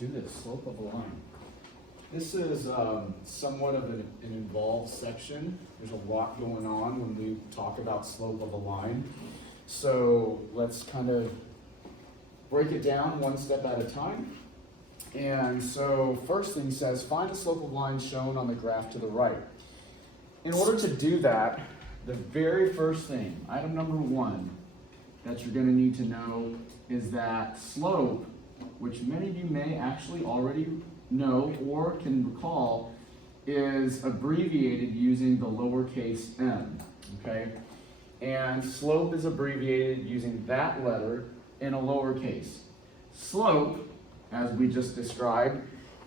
do this, slope of a line. This is somewhat of an involved section. There's a lot going on when we talk about slope of a line. So let's kind of break it down one step at a time. And so first thing says, find the slope of a line shown on the graph to the right. In order to do that, the very first thing, item number one, that you're going to need to know is that slope, which many of you may actually already know or can recall, is abbreviated using the lowercase m, okay? And slope is abbreviated using that letter in a lowercase. Slope, as we just described,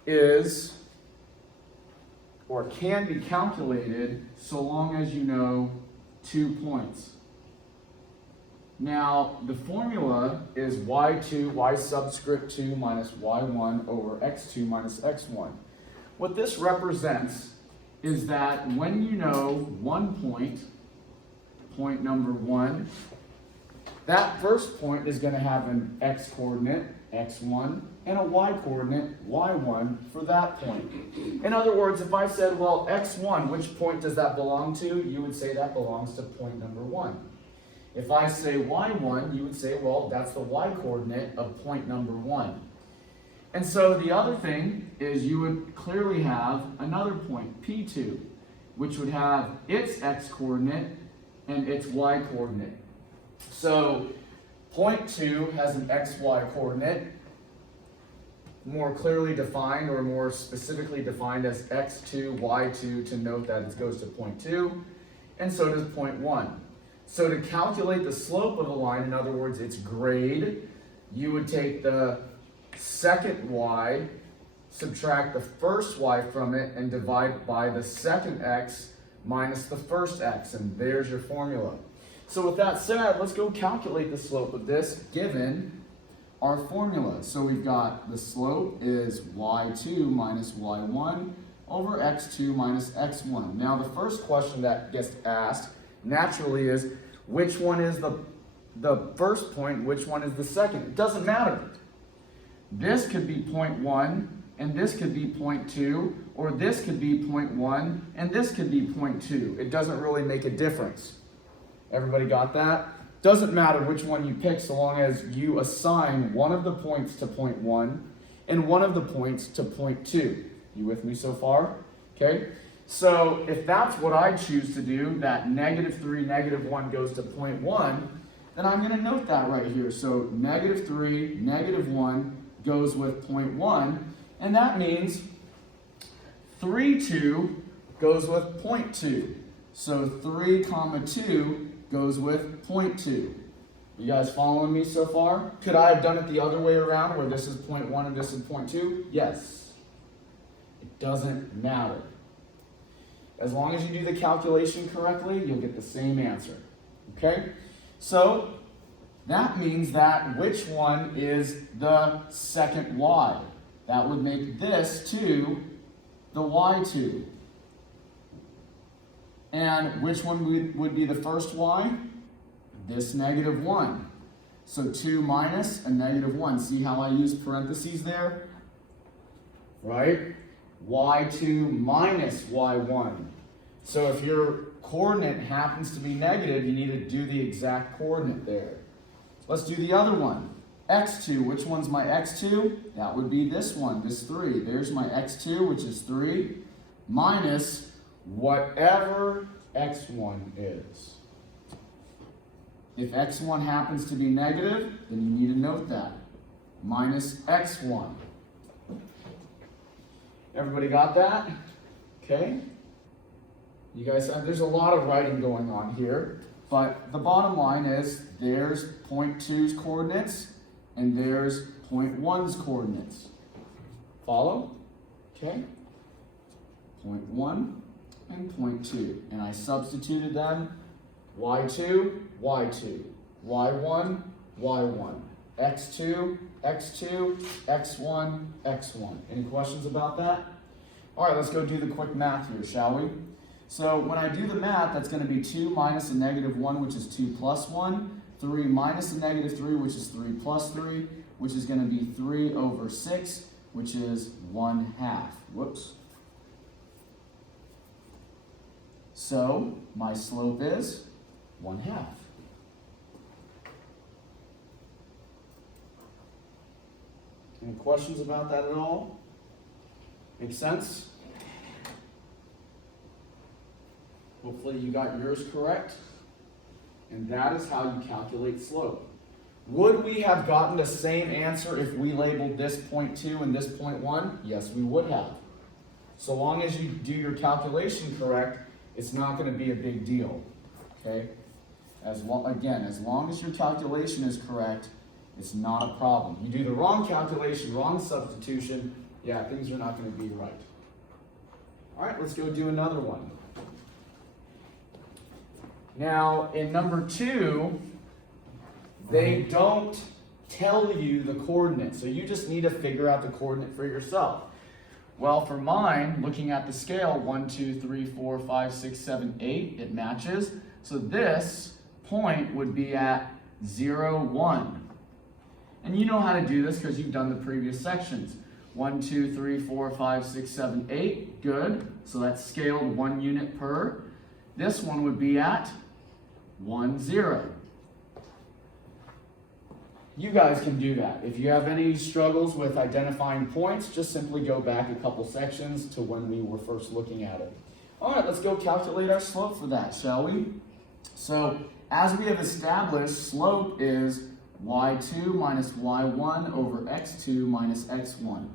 is or can be calculated so long as you know 2 points. Now, the formula is y2, y subscript 2 minus y1 over x2 minus x1. What this represents is that when you know 1 point, point number 1, that first point is going to have an x-coordinate, x1, and a y-coordinate, y1, for that point. In other words, if I said, well, x1, which point does that belong to? You would say that belongs to point number 1. If I say y1, you would say, well, that's the y-coordinate of point number 1. And so the other thing is you would clearly have another point, P2, which would have its x-coordinate and its y-coordinate. So point 2 has an xy coordinate, more clearly defined or more specifically defined as x2, y2 to note that it goes to point 2, and so does point 1. So to calculate the slope of a line, in other words, its grade, you would take the second y, subtract the first y from it, and divide by the second x minus the first x, and there's your formula. So with that said, let's go calculate the slope of this given our formula. So we've got the slope is y2 minus y1 over x2 minus x1. Now the first question that gets asked naturally is, which one is the first point, which one is the second? It doesn't matter. This could be point 1, and this could be point 2, or this could be point 1, and this could be point 2. It doesn't really make a difference. Everybody got that? Doesn't matter which one you pick so long as you assign one of the points to point 1 and one of the points to point 2. You with me so far? Okay? So if that's what I choose to do, that -3, -1 goes to point 1, then I'm going to note that right here. So -3, -1 goes with point 1, and that means 3, 2 goes with point 2. So 3, 2 goes with point 2. You guys following me so far? Could I have done it the other way around where this is point 1 and this is point 2? Yes. It doesn't matter. As long as you do the calculation correctly, you'll get the same answer. Okay? So that means that which one is the second y? That would make this 2 the y2. And which one would be the first y? This -1. So 2 minus a -1. See how I use parentheses there? Right? y2 minus y1. So if your coordinate happens to be negative, you need to do the exact coordinate there. Let's do the other one. x2, which one's my x2? That would be this one, this 3. There's my x2, which is 3, minus whatever x1 is. If x1 happens to be negative, then you need to note that. Minus x1. Everybody got that? Okay. You guys, there's a lot of writing going on here, but the bottom line is there's point 2's coordinates and there's point 1's coordinates. Follow? Okay. Point 1 and point 2. And I substituted them y2, y2, y1, y1, x2, x2, x1, x1. Any questions about that? All right, let's go do the quick math here, shall we? So when I do the math, that's going to be 2 minus a -1, which is 2 plus 1, 3 minus a -3, which is 3 plus 3, which is going to be 3 over 6, which is 1/2. Whoops. So my slope is 1/2. Any questions about that at all? Make sense? Hopefully you got yours correct. And that is how you calculate slope. Would we have gotten the same answer if we labeled this point 2 and this point 1? Yes, we would have. So long as you do your calculation correct, it's not going to be a big deal. Okay? Again, as long as your calculation is correct, it's not a problem. You do the wrong calculation, wrong substitution, yeah, things are not going to be right. All right, let's go do another one. Now, in number 2, they don't tell you the coordinate, so you just need to figure out the coordinate for yourself. Well, for mine, looking at the scale, 1, 2, 3, 4, 5, 6, 7, 8, it matches. So this point would be at 0, 1. And you know how to do this because you've done the previous sections. 1, 2, 3, 4, 5, 6, 7, 8, good. So that's scaled 1 unit per. This one would be at 1, 0. You guys can do that. If you have any struggles with identifying points, just simply go back a couple sections to when we were first looking at it. All right, let's go calculate our slope for that, shall we? So, as we have established, slope is y2 minus y1 over x2 minus x1.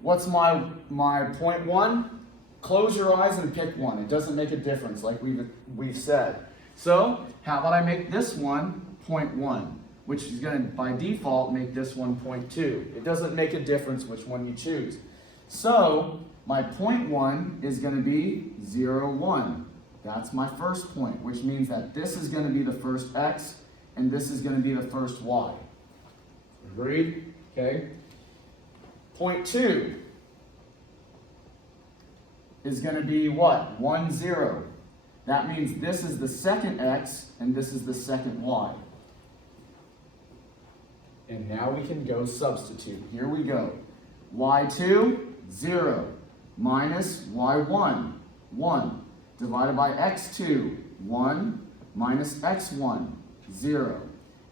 What's my point 1? Close your eyes and pick one. It doesn't make a difference, like we've said. So, how about I make this one point 1? Which is going to, by default, make this one 0.2. It doesn't make a difference which one you choose. So, my point 1 is going to be 0, 1. That's my first point, which means that this is going to be the first x, and this is going to be the first y. Agreed? Okay. Point 2 is going to be what? 1, 0. That means this is the second x, and this is the second y. And now we can go substitute. Here we go. y2, 0, minus y1, 1, divided by x2, 1, minus x1, 0.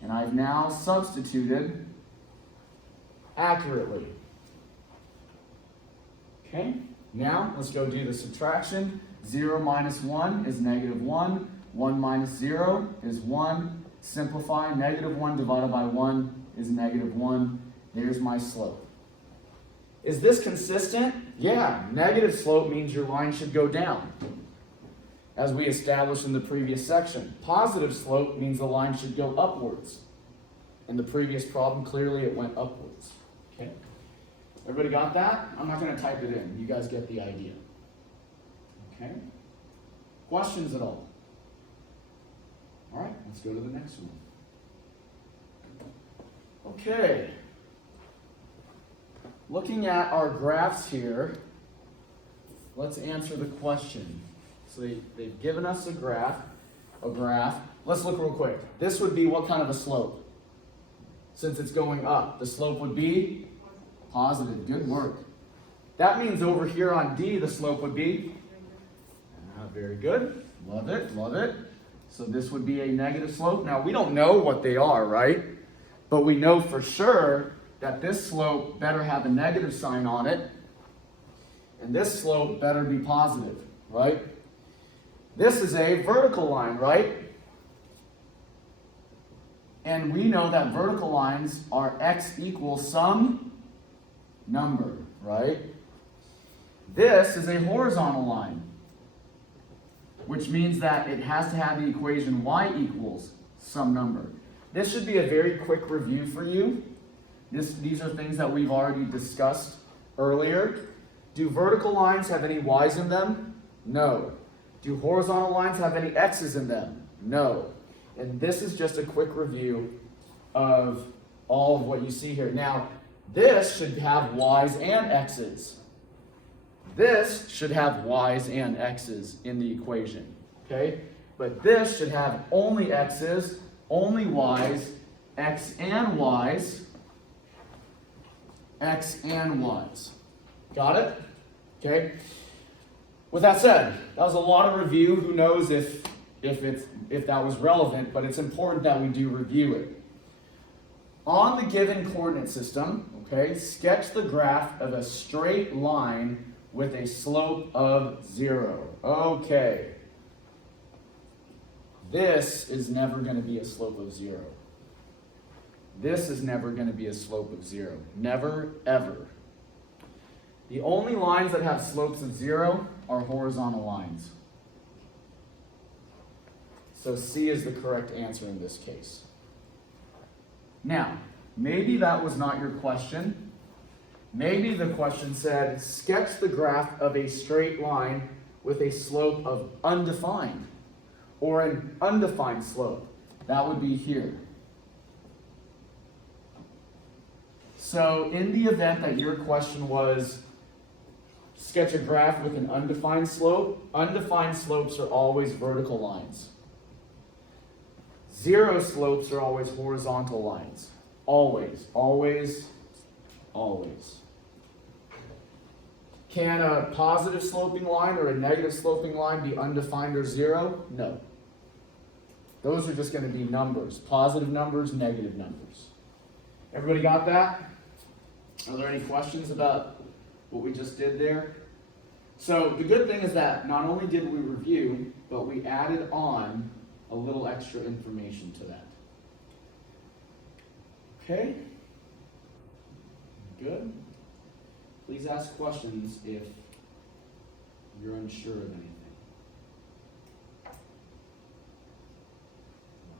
And I've now substituted accurately. Okay, now let's go do the subtraction. 0 minus 1 is negative 1. 1 minus 0 is 1. Simplify, negative 1 divided by 1 is negative 1. There's my slope. Is this consistent? Yeah, negative slope means your line should go down, as we established in the previous section. Positive slope means the line should go upwards. In the previous problem, clearly it went upwards. Okay? Everybody got that? I'm not going to type it in. You guys get the idea. Okay? Questions at all? All right, let's go to the next one. Okay. Looking at our graphs here, let's answer the question. So they've given us a graph. Let's look real quick. This would be what kind of a slope? Since it's going up, the slope would be positive. Good work. That means over here on D, the slope would be? Very good. Love it, love it. So this would be a negative slope. Now, we don't know what they are, right? But we know for sure that this slope better have a negative sign on it, and this slope better be positive, right? This is a vertical line, right? And we know that vertical lines are x equals some number, right? This is a horizontal line, which means that it has to have the equation y equals some number. This should be a very quick review for you. These are things that we've already discussed earlier. Do vertical lines have any y's in them? No. Do horizontal lines have any x's in them? No. And this is just a quick review of all of what you see here. Now, this should have y's and x's. This should have y's and x's in the equation, okay? But this should have only x's, only y's, x and y's, x and y's. Got it? Okay. With that said, that was a lot of review. Who knows if that was relevant, but it's important that we do review it. On the given coordinate system, okay, sketch the graph of a straight line with a slope of 0. Okay. This is never going to be a slope of 0. This is never going to be a slope of 0. Never, ever. The only lines that have slopes of 0 are horizontal lines. So C is the correct answer in this case. Now, maybe that was not your question. Maybe the question said, sketch the graph of a straight line with a slope of undefined, or an undefined slope. That would be here. So in the event that your question was, sketch a graph with an undefined slope, undefined slopes are always vertical lines. 0 slopes are always horizontal lines. Always, always, always. Can a positive sloping line or a negative sloping line be undefined or 0? No. Those are just going to be numbers. Positive numbers, negative numbers. Everybody got that? Are there any questions about what we just did there? So the good thing is that not only did we review, but we added on a little extra information to that. Okay? Good? Please ask questions if you're unsure of anything.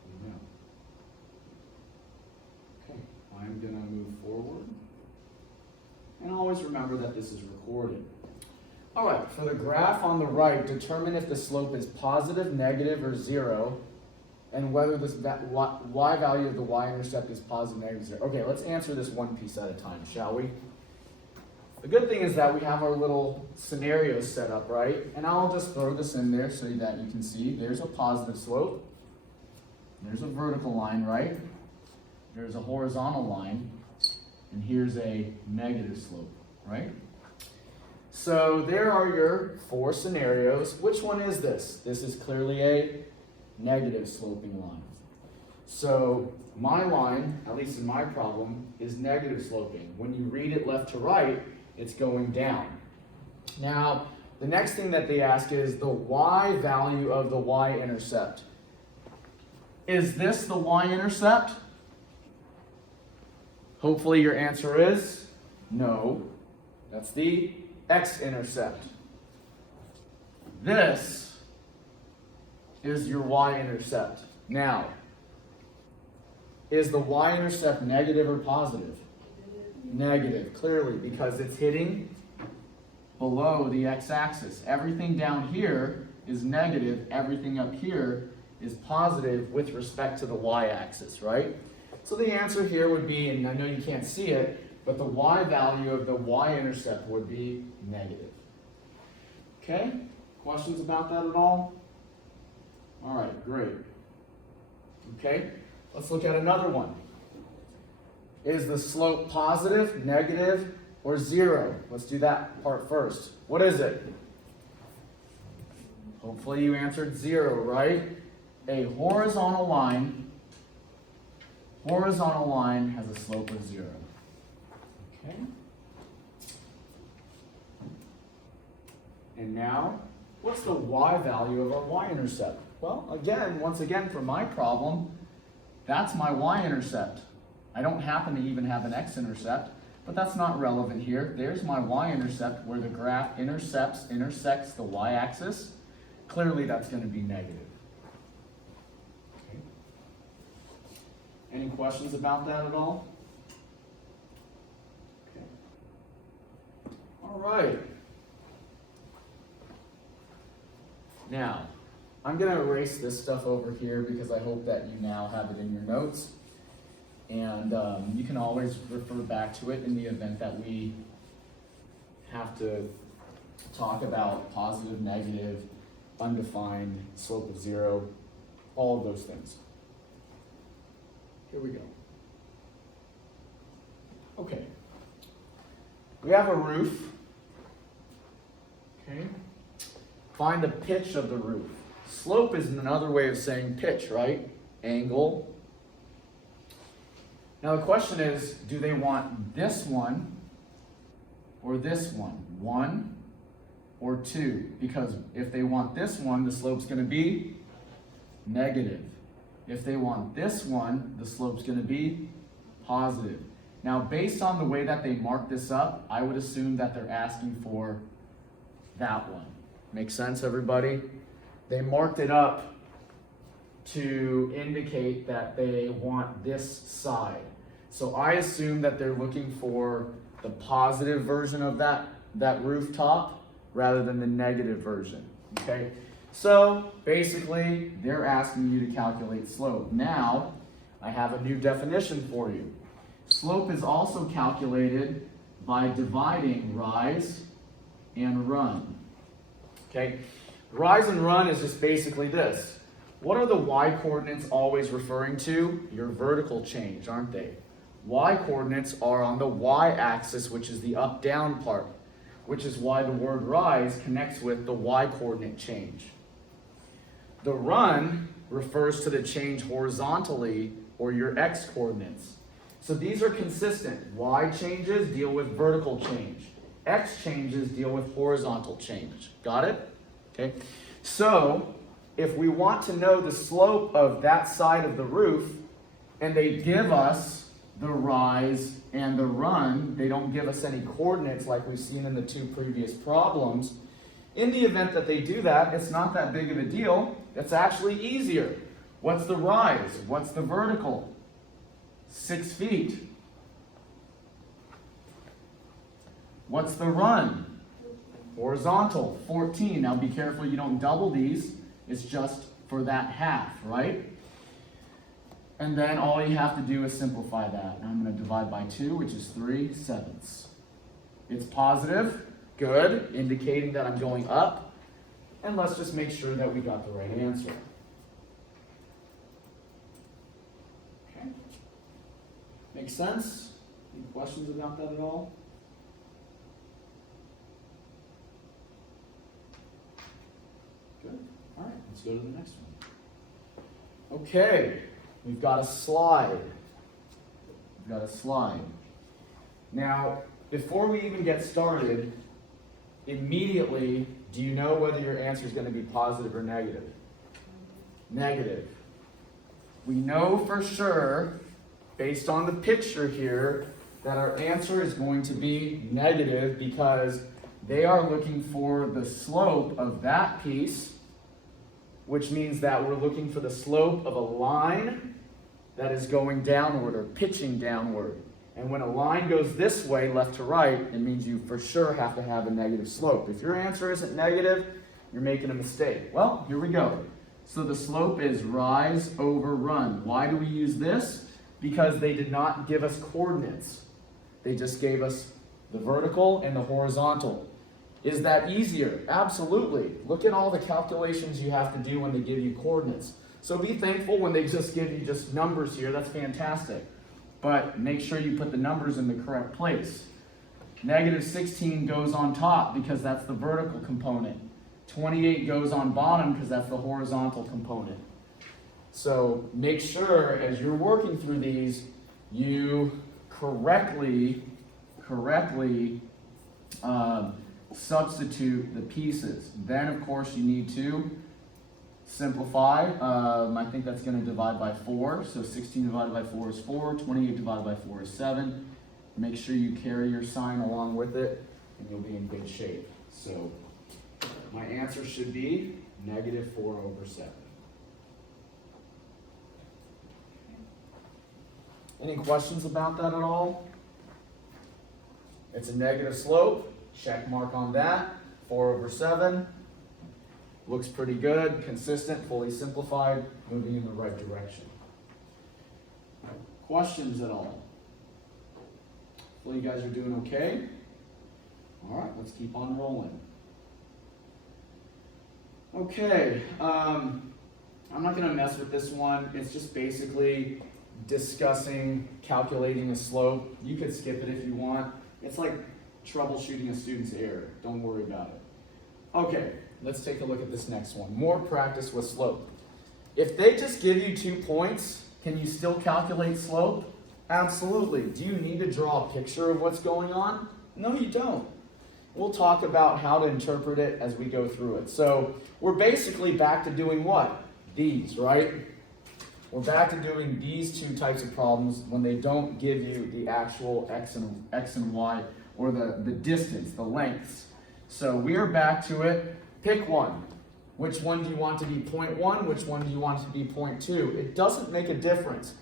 Let me know. Okay, I'm going to move forward. And always remember that this is recorded. All right, for the graph on the right, determine if the slope is positive, negative, or 0, and whether that y value of the y-intercept is positive, negative, 0. Okay, let's answer this one piece at a time, shall we? The good thing is that we have our little scenarios set up, right? And I'll just throw this in there so that you can see. There's a positive slope. There's a vertical line, right? There's a horizontal line. And here's a negative slope, right? So there are your 4 scenarios. Which one is this? This is clearly a negative sloping line. So my line, at least in my problem, is negative sloping. When you read it left to right, it's going down. Now, the next thing that they ask is the y value of the y-intercept. Is this the y-intercept? Hopefully your answer is no. That's the x-intercept. This is your y-intercept. Now, is the y-intercept negative or positive? Negative, clearly, because it's hitting below the x-axis. Everything down here is negative. Everything up here is positive with respect to the y-axis, right? So the answer here would be, and I know you can't see it, but the y value of the y-intercept would be negative. Okay? Questions about that at all? All right, great. Okay, let's look at another one. Is the slope positive, negative, or 0? Let's do that part first. What is it? Hopefully you answered 0, right? A horizontal line has a slope of 0. Okay? And now, what's the y value of our y-intercept? Well, once again, for my problem, that's my y-intercept. I don't happen to even have an x-intercept, but that's not relevant here. There's my y-intercept where the graph intersects the y-axis. Clearly, that's going to be negative. Okay. Any questions about that at all? Okay. All right. Now, I'm going to erase this stuff over here because I hope that you now have it in your notes. And you can always refer back to it in the event that we have to talk about positive, negative, undefined, slope of 0, all of those things. Here we go. Okay. We have a roof. Okay. Find the pitch of the roof. Slope is another way of saying pitch, right? Angle. Now the question is, do they want this one or this one? 1 or 2? Because if they want this one, the slope's going to be negative. If they want this one, the slope's going to be positive. Now, based on the way that they mark this up, I would assume that they're asking for that one. Make sense, everybody? They marked it up to indicate that they want this side. So I assume that they're looking for the positive version of that rooftop rather than the negative version, okay? So basically, they're asking you to calculate slope. Now, I have a new definition for you. Slope is also calculated by dividing rise and run. Okay? Rise and run is just basically this. What are the y-coordinates always referring to? Your vertical change, aren't they? Y-coordinates are on the y-axis, which is the up-down part, which is why the word rise connects with the y-coordinate change. The run refers to the change horizontally, or your x-coordinates. So these are consistent. Y changes deal with vertical change. X changes deal with horizontal change. Got it? Okay. So if we want to know the slope of that side of the roof, and they give us the rise and the run, they don't give us any coordinates like we've seen in the 2 previous problems. In the event that they do that, it's not that big of a deal. It's actually easier. What's the rise? What's the vertical? 6 feet. What's the run? Horizontal, 14. Now be careful you don't double these. It's just for that half, right? And then all you have to do is simplify that. I'm going to divide by 2, which is 3/7. It's positive, good, indicating that I'm going up. And let's just make sure that we got the right answer. Okay. Make sense? Any questions about that at all? Good. All right, let's go to the next one. Okay, we've got a slide. We've got a slide. Now, before we even get started, immediately, do you know whether your answer is going to be positive or negative? Negative. We know for sure, based on the picture here, that our answer is going to be negative because they are looking for the slope of that piece, which means that we're looking for the slope of a line that is going downward or pitching downward. And when a line goes this way, left to right, it means you for sure have to have a negative slope. If your answer isn't negative, you're making a mistake. Well, here we go. So the slope is rise over run. Why do we use this? Because they did not give us coordinates. They just gave us the vertical and the horizontal. Is that easier? Absolutely. Look at all the calculations you have to do when they give you coordinates. So be thankful when they just give you just numbers here. That's fantastic. But make sure you put the numbers in the correct place. Negative 16 goes on top because that's the vertical component. 28 goes on bottom because that's the horizontal component. So make sure as you're working through these, you correctly substitute the pieces. Then, of course, you need to simplify. I think that's going to divide by 4. So 16 divided by 4 is 4. 28 divided by 4 is 7. Make sure you carry your sign along with it, and you'll be in good shape. So my answer should be negative 4 over 7. Any questions about that at all? It's a negative slope. Check mark on that. 4 over 7. Looks pretty good, consistent, fully simplified, moving in the right direction. Questions at all? Hopefully you guys are doing okay. All right, let's keep on rolling. Okay, I'm not going to mess with this one. It's just basically discussing calculating a slope. You could skip it if you want. It's like troubleshooting a student's error. Don't worry about it. Okay, let's take a look at this next one. More practice with slope. If they just give you 2 points, can you still calculate slope? Absolutely. Do you need to draw a picture of what's going on? No, you don't. We'll talk about how to interpret it as we go through it. So we're basically back to doing what? These, right? We're back to doing these 2 types of problems when they don't give you the actual x and y, or the distance, the lengths. So we are back to it. Pick one. Which one do you want to be 0.1? Which one do you want to be 0.2? It doesn't make a difference.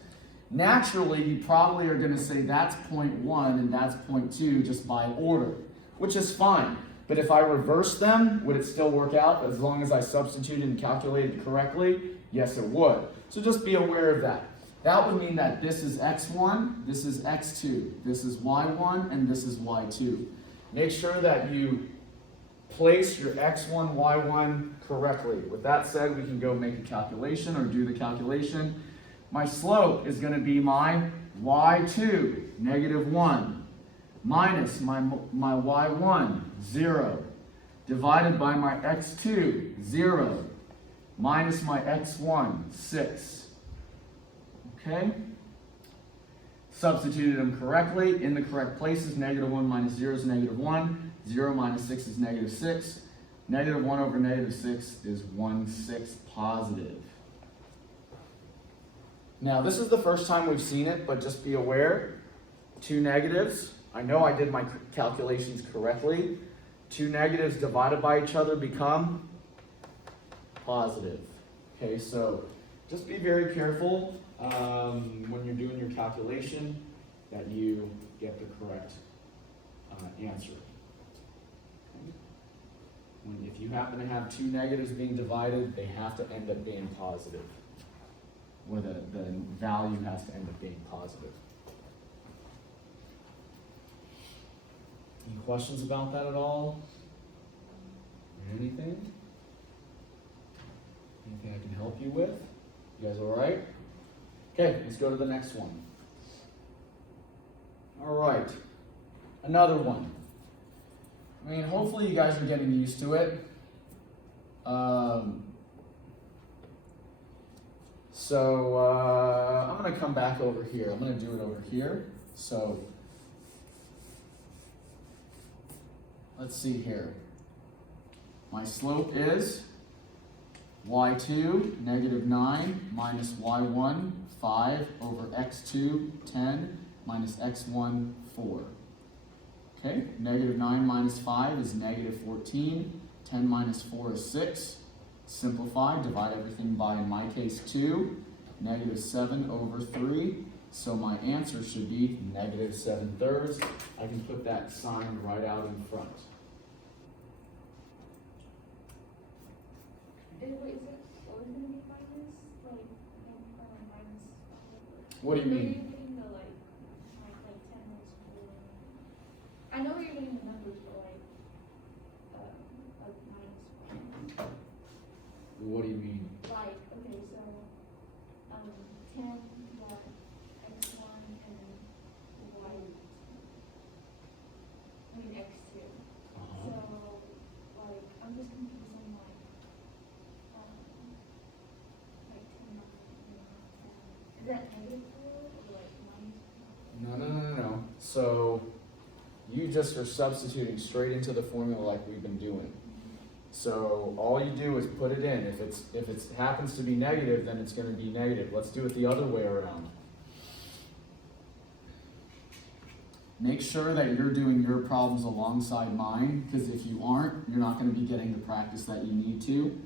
Naturally, you probably are going to say that's 0.1 and that's 0.2 just by order, which is fine. But if I reverse them, would it still work out as long as I substituted and calculated correctly? Yes, it would. So just be aware of that. That would mean that this is x1, this is x2, this is y1, and this is y2. Make sure that you place your x1, y1 correctly. With that said, we can go make a calculation or do the calculation. My slope is going to be my y2, -1, minus my y1, 0, divided by my x2, 0, minus my x1, 6. Okay? Substituted them correctly in the correct places. -1 minus 0 is -1. 0 minus 6 is -6. -1 over -6 is 1/6 positive. Now, this is the first time we've seen it, but just be aware. 2 negatives. I know I did my calculations correctly. 2 negatives divided by each other become positive. Okay, so just be very careful when you're doing your calculation that you get the correct answer. Okay. If you happen to have 2 negatives being divided, they have to end up being positive, or the value has to end up being positive. Any questions about that at all? Anything? Anything I can help you with? You guys all right? Okay, let's go to the next one. All right, another one. I mean, hopefully you guys are getting used to it. I'm going to come back over here. I'm going to do it over here. So let's see here. My slope is y2, -9, minus y1, 5, over x2, 10, minus x1, 4. Okay, -9 minus 5 is -14. 10 minus 4 is 6. Simplify, divide everything by, in my case, 2. -7 over 3. So my answer should be -7/3. I can put that sign right out in front. Wait, is it always going to be minus? Like, minus? What do you mean? Are you getting the, like 10 minus 4? I know you're getting the numbers, but minus 4. What do you mean? Like, okay, so, 10, what, x1, and y, x2. So, like, I'm just confused on, like 10, is that -4 or like minus 4? No. So you just are substituting straight into the formula like we've been doing. So all you do is put it in. If it happens to be negative, then it's going to be negative. Let's do it the other way around. Make sure that you're doing your problems alongside mine, because if you aren't, you're not going to be getting the practice that you need to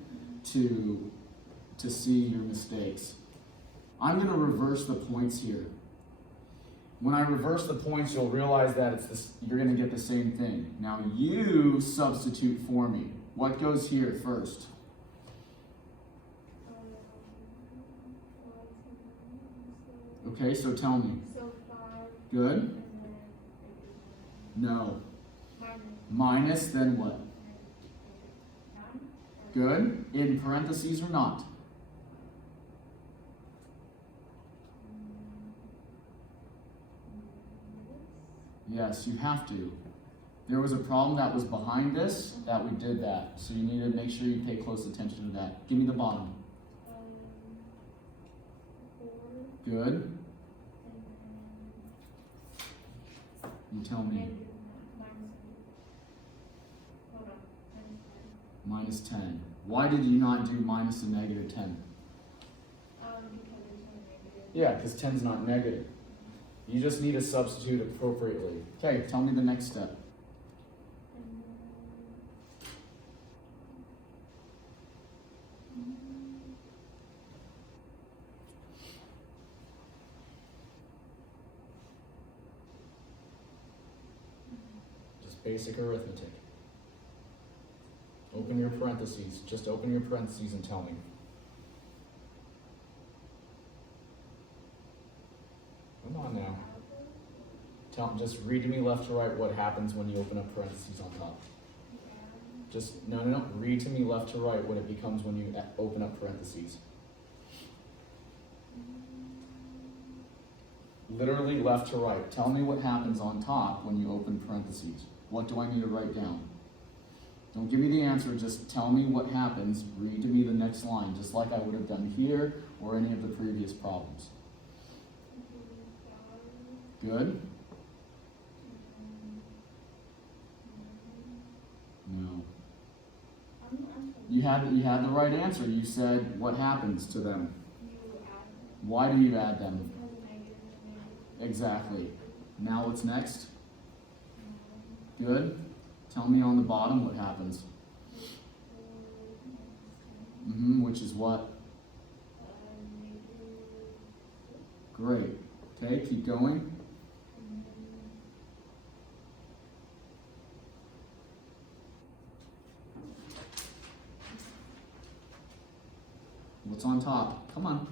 see your mistakes. I'm going to reverse the points here. When I reverse the points, you'll realize that you're going to get the same thing. Now you substitute for me. What goes here first? Okay, so tell me. So 5. Good. No. Minus, then what? 9. Good. In parentheses or not? Yes, you have to. There was a problem that was behind this that we did that. So you need to make sure you pay close attention to that. Give me the bottom. 4. Good. And then You tell me. negative minus. Hold on. Minus 10. Why did you not do minus a negative 10? Because there's no negative. Yeah, because 10 is not negative. You just need to substitute appropriately. Okay, tell me the next step. Just basic arithmetic. Open your parentheses. Just open your parentheses and tell me. Come on now. Just read to me left to right what happens when you open up parentheses on top. Just, no. Read to me left to right what it becomes when you open up parentheses. Literally left to right. Tell me what happens on top when you open parentheses. What do I need to write down? Don't give me the answer, just tell me what happens. Read to me the next line, just like I would have done here or any of the previous problems. Good? No. You had the right answer. You said what happens to them. Why do you add them? Exactly. Now what's next? Good. Tell me on the bottom what happens. Which is what? Great. Okay, keep going. What's on top? Come on.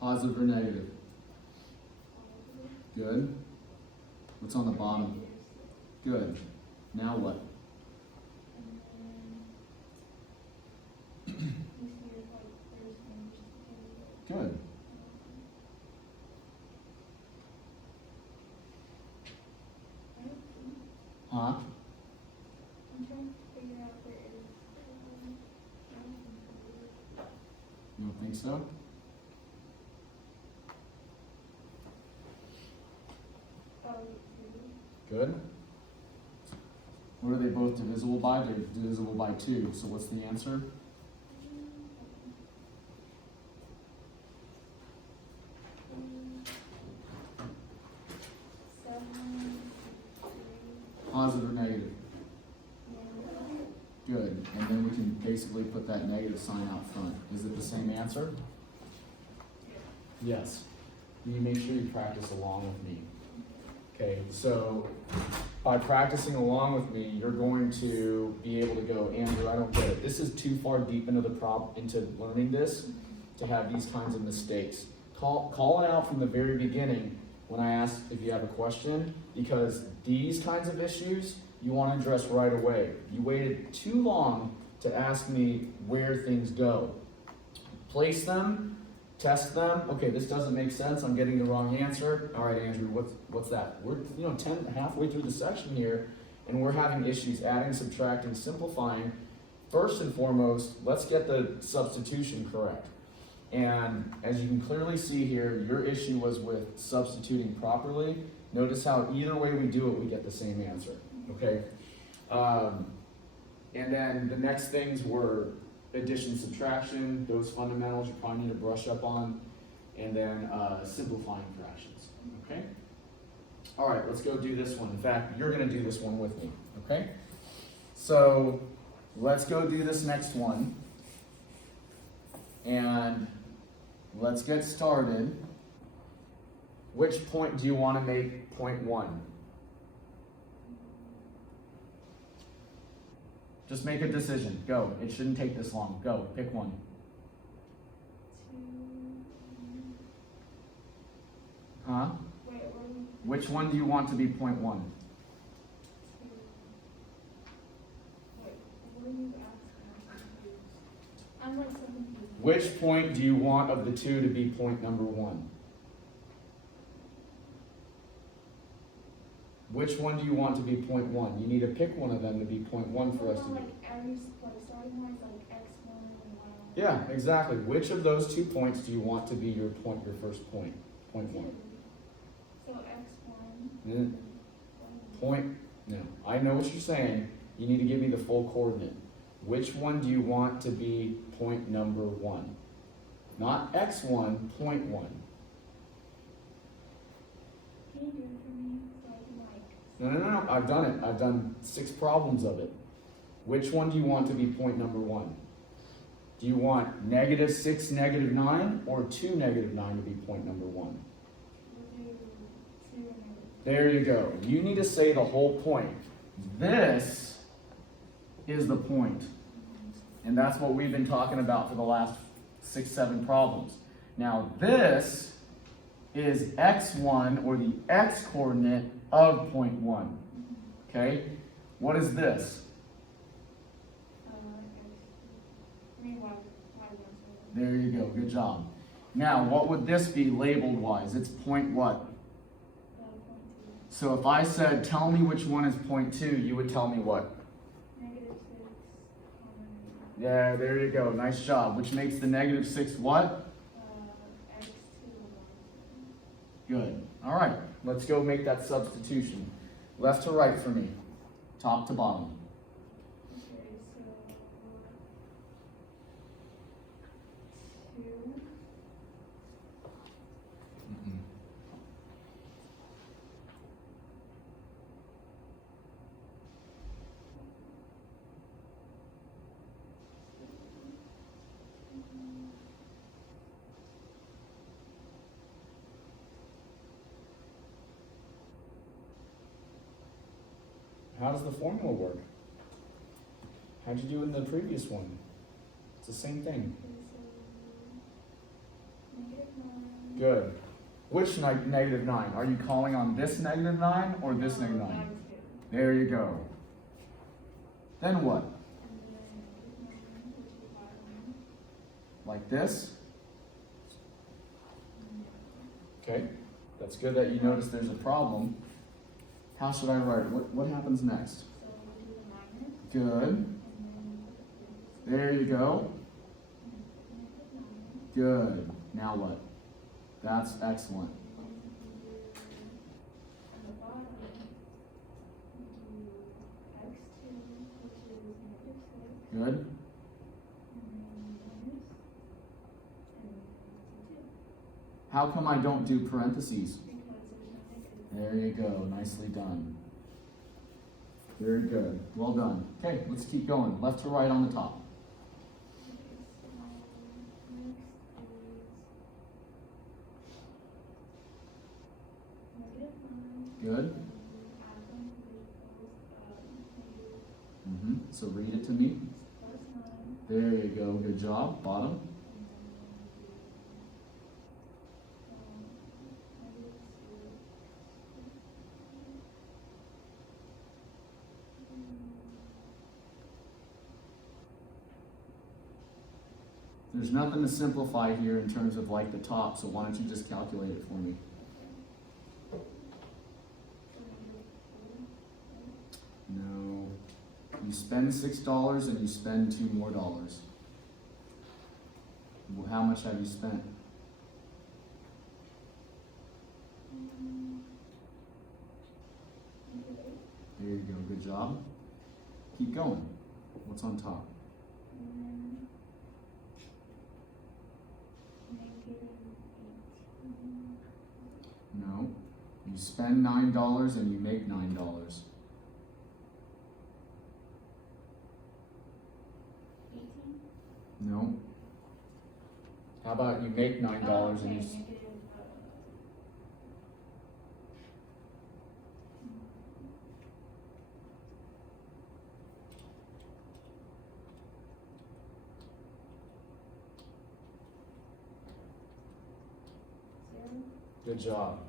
Positive or negative? Good. What's on the bottom? Good. Now what? Good. Huh? I'm trying to figure out where it is. You don't think so? Good. What are they both divisible by? They're divisible by 2. So what's the answer? Positive or negative? Good. And then we can basically put that negative sign out front. Is it the same answer? Yes. You make sure you practice along with me. Okay, so by practicing along with me, you're going to be able to go, Andrew, I don't get it. This is too far deep into the into learning this to have these kinds of mistakes. Call it out from the very beginning when I ask if you have a question, because these kinds of issues you want to address right away. You waited too long to ask me where things go. Place them, test them. Okay, this doesn't make sense. I'm getting the wrong answer. All right, Andrew, what's that? We're halfway through the section here, and we're having issues adding, subtracting, simplifying. First and foremost, let's get the substitution correct. And as you can clearly see here, your issue was with substituting properly. Notice how either way we do it, we get the same answer. Okay. And then the next things were addition, subtraction, those fundamentals you probably need to brush up on, and then simplifying fractions, okay? All right, let's go do this one. In fact, you're gonna do this one with me, okay? So let's go do this next one, and let's get started. Which point do you wanna make point 1? Just make a decision. Go. It shouldn't take this long. Go. Pick one. 2. Huh? Wait, Which one do you want to be point 1? 2. Wait, what are you asking? I'm like so confused. Which point do you want of the 2 to be point number 1? Which one do you want to be point 1? You need to pick one of them to be point 1 for us to be. Like every starting point is like x1 and y1. Yeah, exactly. Which of those 2 points do you want to be your first point? Point 1. So x1. Mm. Point. No, I know what you're saying. You need to give me the full coordinate. Which one do you want to be point number 1? Not x1, point 1. Can you do it for me so I can No. I've done it. I've done 6 problems of it. Which one do you want to be point number 1? Do you want -6, -9, or 2, -9 to be point number 1? We'll do 2 and There you go. You need to say the whole point. This is the point. And that's what we've been talking about for the last 6, 7 problems. Now this is x1, or the x coordinate of point 1. Okay? What is this? There you go. Good job. Now, what would this be labeled wise? It's point what? So if I said, tell me which one is point 2, you would tell me what? -6. Yeah, there you go. Nice job. Which makes the -6 what? X2. Good. All right. Let's go make that substitution. Left to right for me. Top to bottom. Okay, so 2. How does the formula work? How'd you do in the previous one? It's the same thing. -9. Good. Which -9? Are you calling on this -9 or this -9? -2. There you go. Then what? And then -9, which is y1. Like this? Okay. That's good that you noticed there's a problem. How should I write it? What happens next? So we do the minus, Good. and then There you go. -9. Good. Now what? That's excellent. On the bottom, we do x2, which is -6, Good. and then minus, and then 2, How come I don't do parentheses? because there's no negative. There you go. Nicely done. Very good. Well done. Okay, let's keep going. Left to right on the top. Okay, so next is -9. Good. And add them with those negative So read it to me. +9. There you go. Good job. Bottom. There's nothing to simplify here in terms of like the top, so why don't you just calculate it for me? No. You spend $6 and you spend $2 more. Well, how much have you spent? There you go. Good job. Keep going. What's on top? No. You spend $9 and you make $9. 18. No. How about you make $9 and you Good job.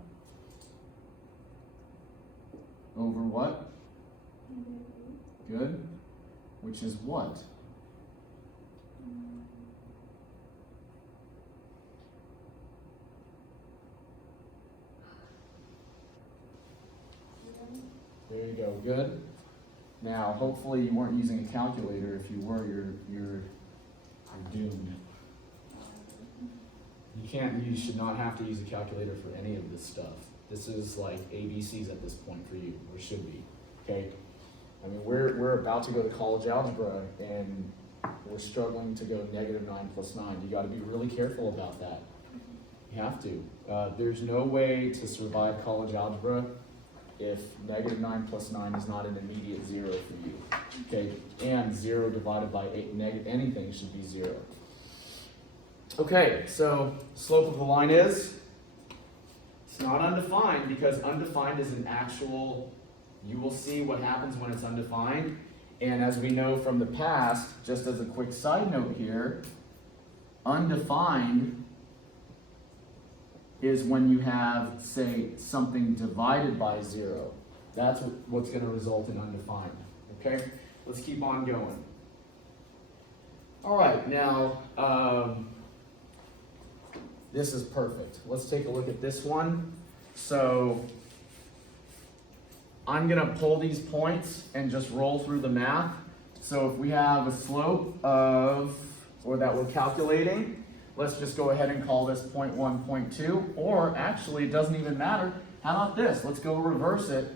Over what? Good. Which is what? There you go, good. Now, hopefully you weren't using a calculator. If you were, you're doomed. You should not have to use a calculator for any of this stuff. This is like ABCs at this point for you, or should be, okay? I mean, we're about to go to college algebra, and we're struggling to go -9 + 9. You gotta be really careful about that. You have to. There's no way to survive college algebra if -9 + 9 is not an immediate 0 for you, okay? And 0 divided by anything should be 0. Okay, so slope of the line is? It's not undefined, because undefined is an actual, you will see what happens when it's undefined. And as we know from the past, just as a quick side note here, undefined is when you have, say, something divided by 0. That's what's going to result in undefined. Okay, let's keep on going. All right, now, this is perfect. Let's take a look at this one. So I'm going to pull these points and just roll through the math. So if we have a slope of, or that we're calculating, let's just go ahead and call this 0.1, 0.2, or actually it doesn't even matter. How about this? Let's go reverse it.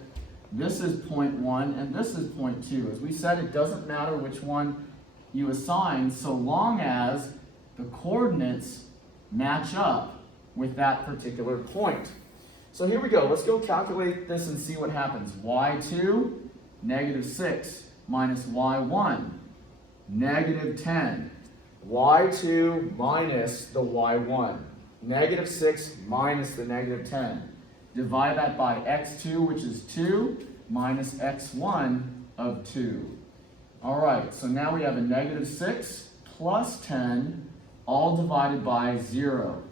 This is 0.1 and this is 0.2. As we said, it doesn't matter which one you assign so long as the coordinates match up with that particular point. So here we go. Let's go calculate this and see what happens. y2, -6, minus y1, -10. y2 minus the y1, -6 minus the -10. Divide that by x2, which is 2, minus x1 of 2. All right, so now we have a -6 plus 10, all divided by 0.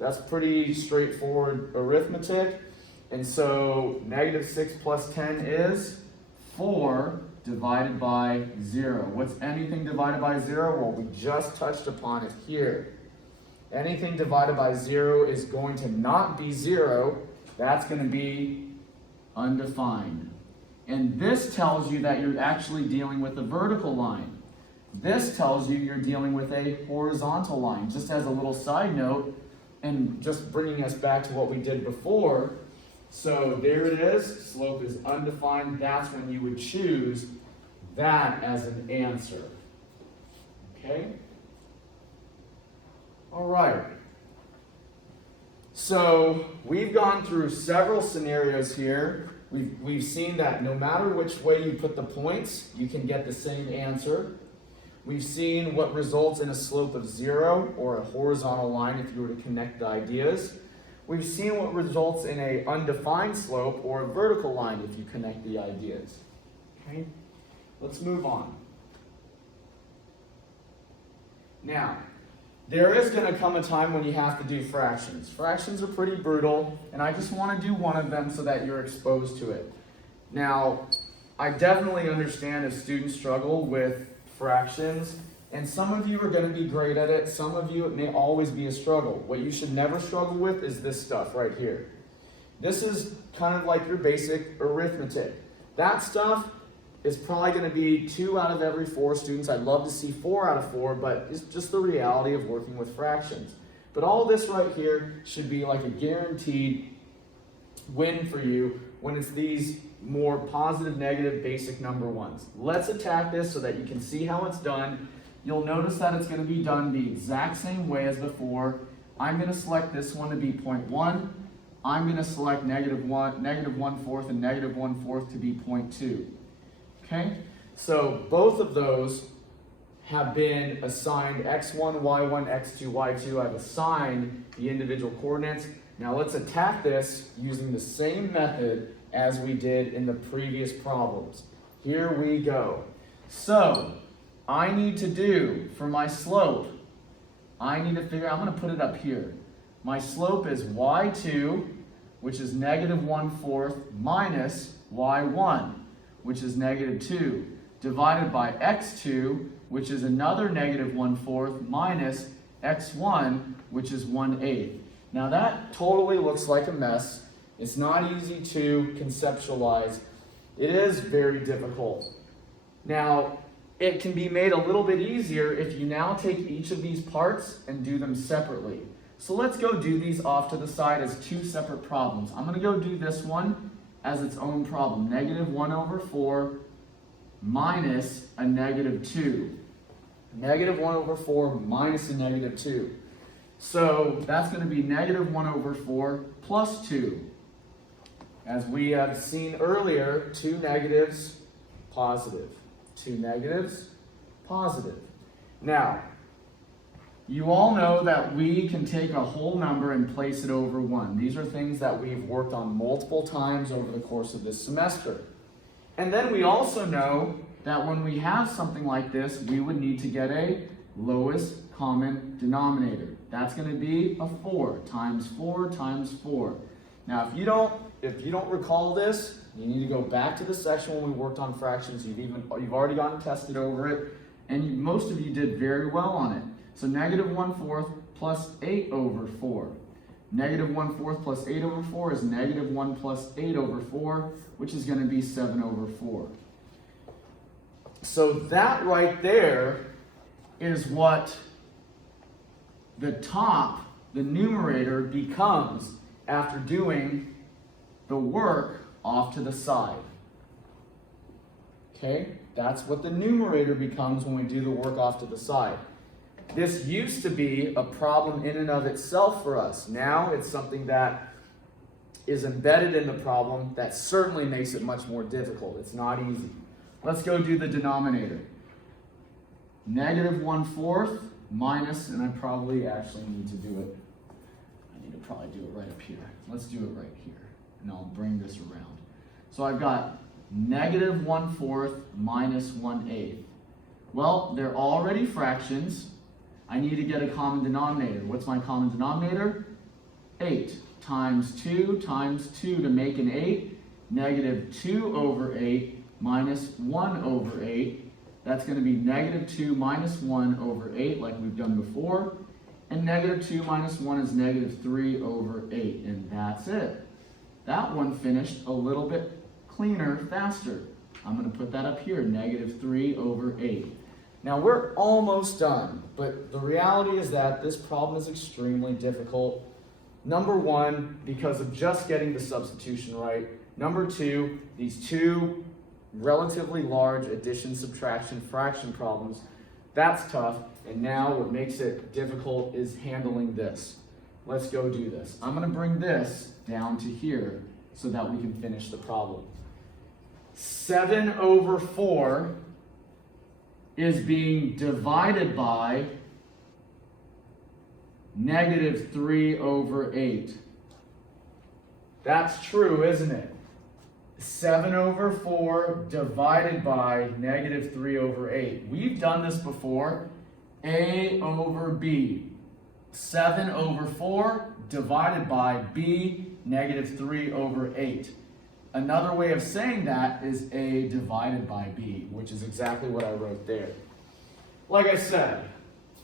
That's pretty straightforward arithmetic. And so -6 plus 10 is 4 divided by 0. What's anything divided by 0? Well, we just touched upon it here. Anything divided by 0 is going to not be 0. That's going to be undefined. And this tells you that you're actually dealing with a vertical line. This tells you you're dealing with a horizontal line. Just as a little side note, and just bringing us back to what we did before. So there it is, slope is undefined. That's when you would choose that as an answer. Okay? All right. So we've gone through several scenarios here. We've seen that no matter which way you put the points, you can get the same answer. We've seen what results in a slope of 0 or a horizontal line if you were to connect the ideas. We've seen what results in an undefined slope or a vertical line if you connect the ideas. Okay, let's move on. Now, there is going to come a time when you have to do fractions. Fractions are pretty brutal, and I just want to do one of them so that you're exposed to it. Now, I definitely understand if students struggle with fractions, and some of you are going to be great at it. Some of you, it may always be a struggle. What you should never struggle with is this stuff right here. This is kind of like your basic arithmetic. That stuff is probably going to be 2 out of every 4 students. I'd love to see 4 out of 4, but it's just the reality of working with fractions. But all this right here should be like a guaranteed win for you when it's these more positive, negative, basic number ones. Let's attack this so that you can see how it's done. You'll notice that it's going to be done the exact same way as before. I'm going to select this one to be 0.1. I'm going to select -1/4, and -1/4 to be 0.2. Okay, so both of those have been assigned x1, y1, x2, y2. I've assigned the individual coordinates. Now let's attack this using the same method as we did in the previous problems. Here we go. So I need to do, for my slope, I need to figure, I'm going to put it up here. My slope is y2, which is -1/4, minus y1, which is -2, divided by x2, which is another -1/4, minus x1, which is 1/8. Now that totally looks like a mess. It's not easy to conceptualize, It is very difficult. Now, it can be made a little bit easier if you now take each of these parts and do them separately. So let's go do these off to the side as two separate problems. I'm going to go do this one as its own problem. Negative 1 over 4 minus a negative 2. Negative 1 over 4 minus a negative 2. So that's going to be negative 1 over 4 plus 2. As we have seen earlier, two negatives, positive. Two negatives, positive. Now, you all know that we can take a whole number and place it over 1. These are things that we've worked on multiple times over the course of this semester. And then we also know that when we have something like this, we would need to get a lowest common denominator. That's going to be a 4 times 4 times 4. Now, if you don't recall this, you need to go back to the section when we worked on fractions. You've already gotten tested over it, and most of you did very well on it. So negative 1/4 plus 8 over 4. Negative 1/4 plus 8 over 4 is negative 1 plus 8 over 4, which is going to be 7 over 4. So that right there is what the top, the numerator, becomes after doing the work off to the side. Okay? That's what the numerator becomes when we do the work off to the side. This used to be a problem in and of itself for us. Now it's something that is embedded in the problem that certainly makes it much more difficult. It's not easy. Let's go do the denominator. Negative 1/4 minus, and I probably actually need to do it. I need to probably do it right up here. Let's do it right here. And I'll bring this around. So I've got negative 1/4 minus 1/8. Well, they're already fractions. I need to get a common denominator. What's my common denominator? 8 times 2 times 2 to make an 8. Negative 2 over 8 minus 1 over 8. That's going to be negative 2 minus 1 over 8 like we've done before. And negative 2 minus 1 is negative 3 over 8. And that's it. That one finished a little bit cleaner, faster. I'm going to put that up here, negative 3 over 8. Now we're almost done, but the reality is that this problem is extremely difficult. Number one, because of just getting the substitution right. Number two, these two relatively large addition, subtraction, fraction problems, that's tough. And now what makes it difficult is handling this. Let's go do this. I'm going to bring this down to here so that we can finish the problem. 7 over 4 is being divided by negative 3 over 8. That's true, isn't it? 7 over 4 divided by negative 3 over 8. We've done this before. A over B. 7 over 4 divided by B, negative 3 over 8. Another way of saying that is A divided by B, which is exactly what I wrote there. Like I said,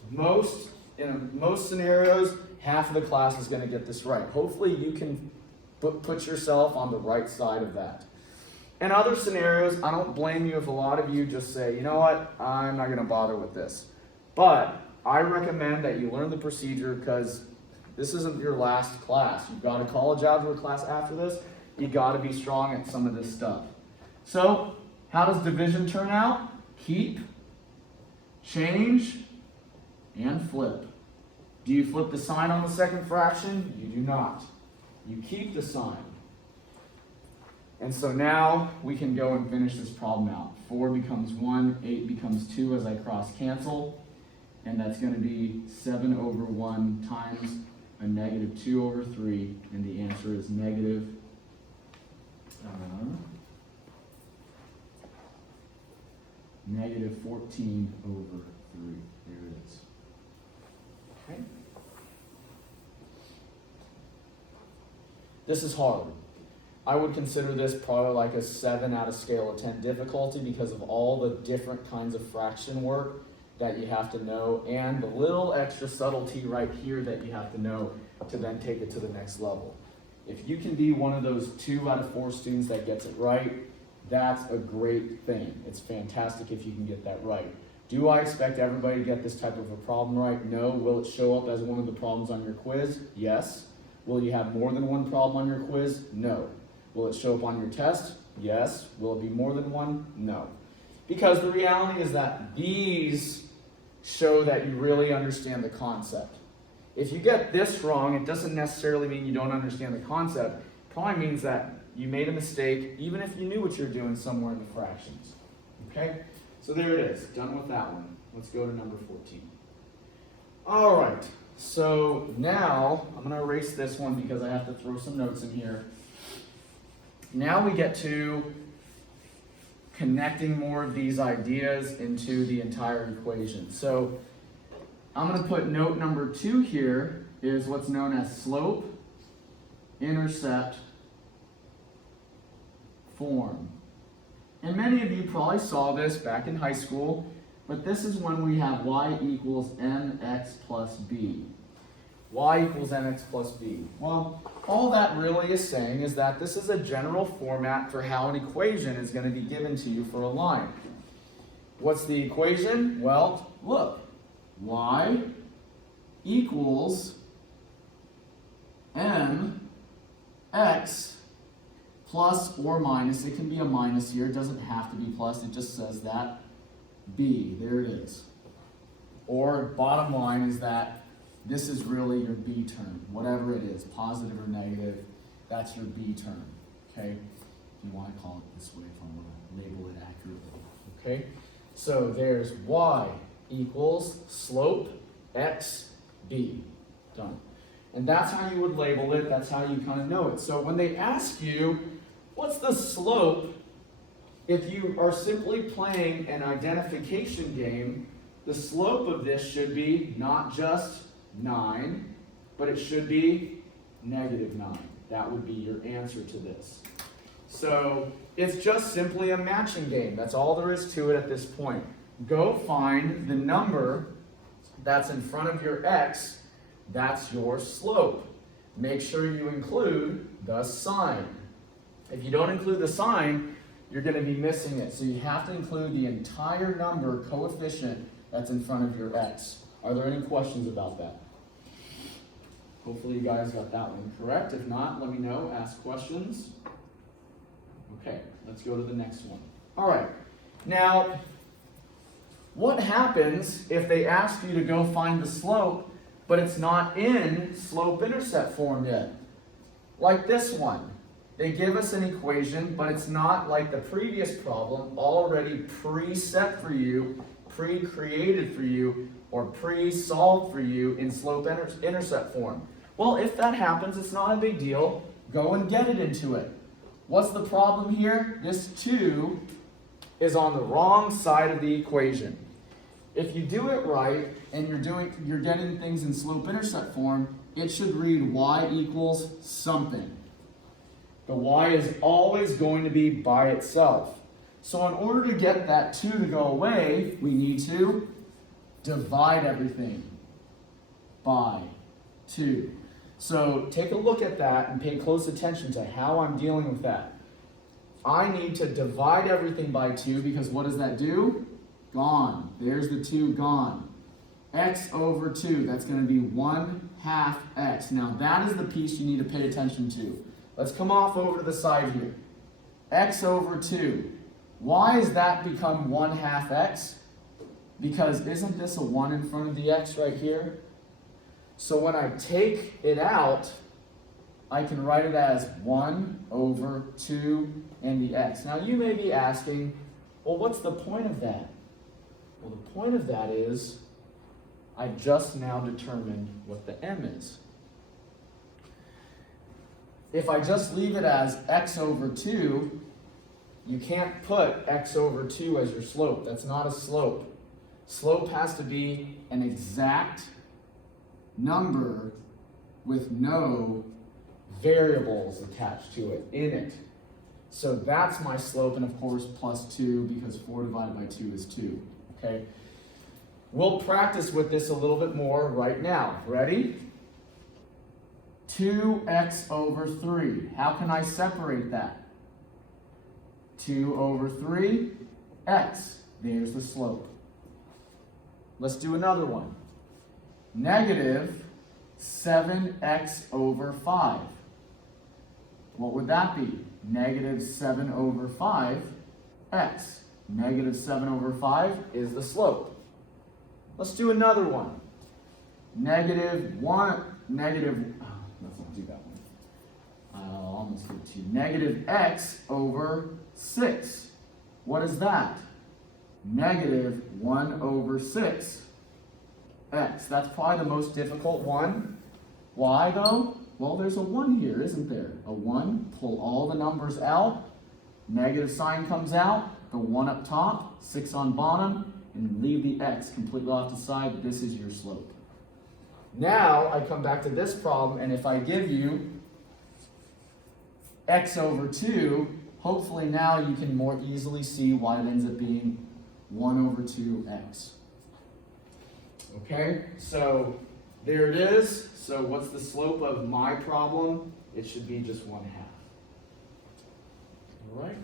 in most scenarios, half of the class is going to get this right. Hopefully you can put yourself on the right side of that. In other scenarios, I don't blame you if a lot of you just say, you know what, I'm not going to bother with this. But I recommend that you learn the procedure because this isn't your last class. You've got a college algebra class after this. You got to be strong at some of this stuff. So, how does division turn out? Keep, change, and flip. Do you flip the sign on the second fraction? You do not. You keep the sign. And so now we can go and finish this problem out. 4 becomes 1, 8 becomes 2 as I cross cancel. And that's going to be 7 over 1 times a negative 2 over 3. And the answer is negative negative 14 over 3. There it is. Okay. This is hard. I would consider this probably like a 7 out of scale of 10 difficulty because of all the different kinds of fraction work that you have to know and the little extra subtlety right here that you have to know to then take it to the next level. If you can be one of those 2 out of 4 students that gets it right, that's a great thing. It's fantastic if you can get that right. Do I expect everybody to get this type of a problem right? No. Will it show up as one of the problems on your quiz? Yes. Will you have more than one problem on your quiz? No. Will it show up on your test? Yes. Will it be more than one? No. Because the reality is that these show that you really understand the concept. If you get this wrong, it doesn't necessarily mean you don't understand the concept. It probably means that you made a mistake, even if you knew what you're doing somewhere in the fractions. Okay? So there it is. Done with that one. Let's go to number 14. All right. So now, I'm going to erase this one because I have to throw some notes in here. Now we get to connecting more of these ideas into the entire equation. So I'm going to put note number 2 here is what's known as slope-intercept form. And many of you probably saw this back in high school, but this is when we have y equals mx plus b. Y equals mx plus b. Well, all that really is saying is that this is a general format for how an equation is going to be given to you for a line. What's the equation? Well, look. Y equals mx plus or minus. It can be a minus here. It doesn't have to be plus. It just says that. B. There it is. Or bottom line is that this is really your B term. Whatever it is, positive or negative, that's your B term. Okay? If you want to call it this way, if I want to label it accurately. Okay? So there's y equals slope x b. Done. And that's how you would label it. That's how you kind of know it. So when they ask you, what's the slope? If you are simply playing an identification game, the slope of this should be not just 9, but it should be negative 9. That would be your answer to this. So it's just simply a matching game. That's all there is to it at this point. Go find the number that's in front of your x. That's your slope. Make sure you include the sign. If you don't include the sign, you're going to be missing it. So you have to include the entire number coefficient that's in front of your x. Are there any questions about that? Hopefully you guys got that one correct. If not, let me know. Ask questions. Okay, let's go to the next one. All right. Now, what happens if they ask you to go find the slope, but it's not in slope-intercept form yet? Like this one. They give us an equation, but it's not like the previous problem, already preset for you, pre-created for you, or pre-solved for you in slope-intercept form. Well, if that happens, it's not a big deal. Go and get it into it. What's the problem here? This 2 is on the wrong side of the equation. If you do it right, and you're getting things in slope-intercept form, it should read y equals something. The y is always going to be by itself. So in order to get that 2 to go away, we need to divide everything by 2. So take a look at that and pay close attention to how I'm dealing with that. I need to divide everything by 2 because what does that do? Gone. There's the 2 gone. X over 2, that's going to be 1/2 x. Now that is the piece you need to pay attention to. Let's come off over to the side here. X over 2. Why has that become 1/2 x? Because isn't this a 1 in front of the x right here? So when I take it out, I can write it as 1 over 2 and the x. Now you may be asking, well, what's the point of that? Well, the point of that is I just now determined what the m is. If I just leave it as x over 2, you can't put x over 2 as your slope. That's not a slope. Slope has to be an exact number with no variables attached to it, in it. So that's my slope, and of course plus 2, because 4 divided by 2 is 2. Okay? We'll practice with this a little bit more right now. Ready? 2x over 3. How can I separate that? 2 over 3, x. There's the slope. Let's do another one. Negative 7x over 5. What would that be? Negative 7 over 5x. Negative 7 over 5 is the slope. Let's do another one. Let's not do that one. I'll almost give it to you. Negative x over 6. What is that? Negative 1 over 6 x. That's probably the most difficult one. Why though? Well, there's a 1 here, isn't there? A 1, pull all the numbers out, negative sign comes out, the 1 up top, 6 on bottom, and leave the x completely off the side. This is your slope. Now I come back to this problem, and if I give you x over 2, hopefully now you can more easily see why it ends up being 1 over 2x. Okay, so there it is. So what's the slope of my problem? It should be just 1/2. All right?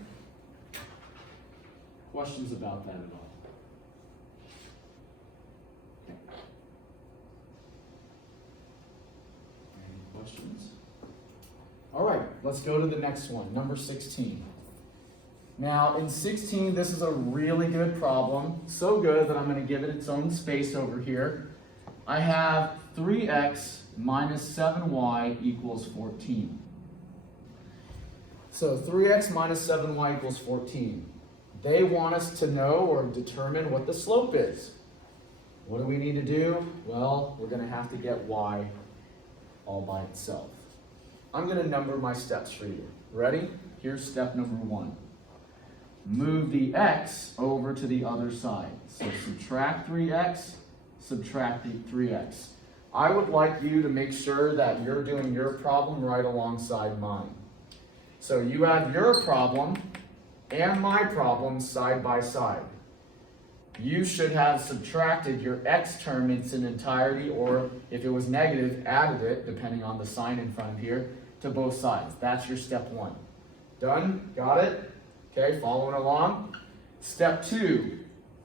Questions about that at all? Any questions? All right, let's go to the next one, number 16. Now, in 16, this is a really good problem. So good that I'm going to give it its own space over here. I have 3x minus 7y equals 14. So 3x minus 7y equals 14. They want us to know or determine what the slope is. What do we need to do? Well, we're going to have to get y all by itself. I'm going to number my steps for you. Ready? Here's step number 1. Move the x over to the other side. So subtract 3x, subtract the 3x. I would like you to make sure that you're doing your problem right alongside mine. So you have your problem and my problem side by side. You should have subtracted your x term in its entirety, or if it was negative, added it, depending on the sign in front of here, to both sides. That's your step 1. Done? Got it? Okay, following along. Step 2,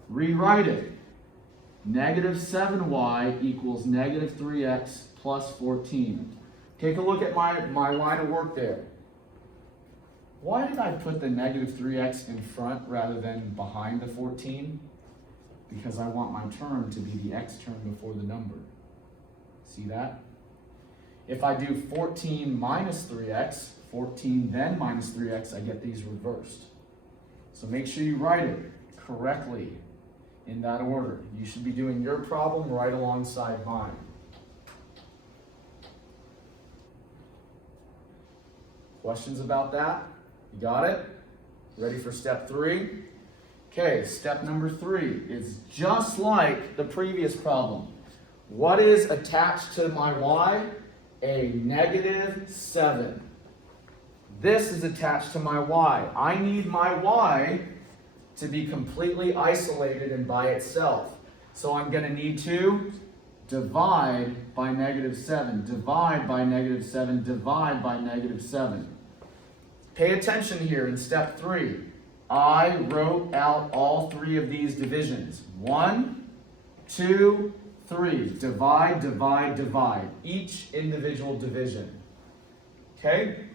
rewrite it. Negative 7y equals negative 3x plus 14. Take a look at my line of work there. Why did I put the negative 3x in front rather than behind the 14? Because I want my term to be the x term before the number. See that? If I do 14 minus 3x, 14 then minus 3x, I get these reversed. So make sure you write it correctly in that order. You should be doing your problem right alongside mine. Questions about that? You got it? Ready for step 3? Okay, step number 3 is just like the previous problem. What is attached to my y? A negative 7. This is attached to my y. I need my y to be completely isolated and by itself. So I'm going to need to divide by negative 7, divide by negative 7, divide by negative 7. Pay attention here in step 3. I wrote out all 3 of these divisions. 1, 2, 3. Divide, divide, divide. Each individual division. Okay?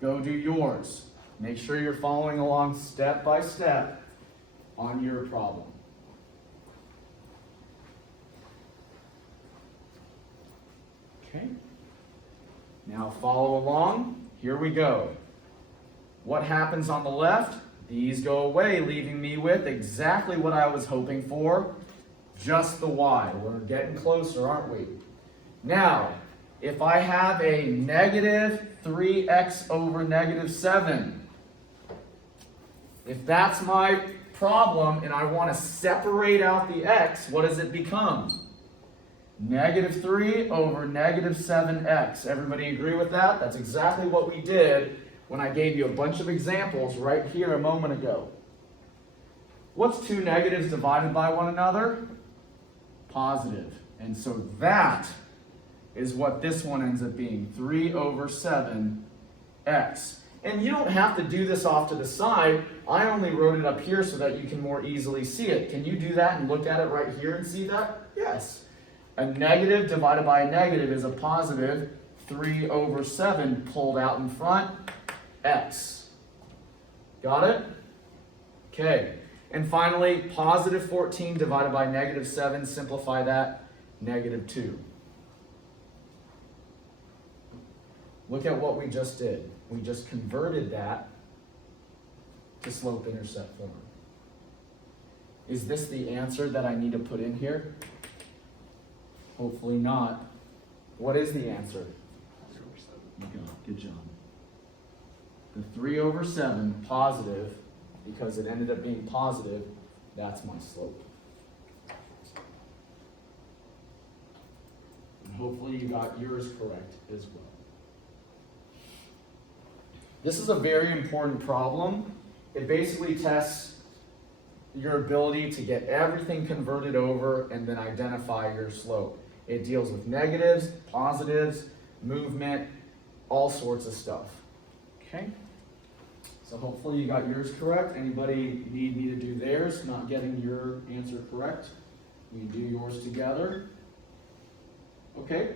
Go do yours. Make sure you're following along step by step on your problem. Okay? Now follow along. Here we go. What happens on the left? These go away, leaving me with exactly what I was hoping for. Just the y. We're getting closer, aren't we? Now, if I have a negative 3x over negative 7, if that's my problem and I want to separate out the x, what does it become? Negative 3 over negative 7x. Everybody agree with that? That's exactly what we did when I gave you a bunch of examples right here a moment ago. What's 2 negatives divided by one another? Positive. And so that is what this one ends up being, 3 over 7x. And you don't have to do this off to the side. I only wrote it up here so that you can more easily see it. Can you do that and look at it right here and see that? Yes. A negative divided by a negative is a positive. 3 over 7 pulled out in front, x. Got it? Okay. And finally, positive 14 divided by negative 7, simplify that, negative 2. Look at what we just did. We just converted that to slope-intercept form. Is this the answer that I need to put in here? Hopefully not. What is the answer? Good job. The 3 over 7 positive, because it ended up being positive, that's my slope. And hopefully you got yours correct as well. This is a very important problem. It basically tests your ability to get everything converted over and then identify your slope. It deals with negatives, positives, movement, all sorts of stuff. Okay? So hopefully you got yours correct. Anybody need me to do theirs? Not getting your answer correct? We can do yours together. Okay?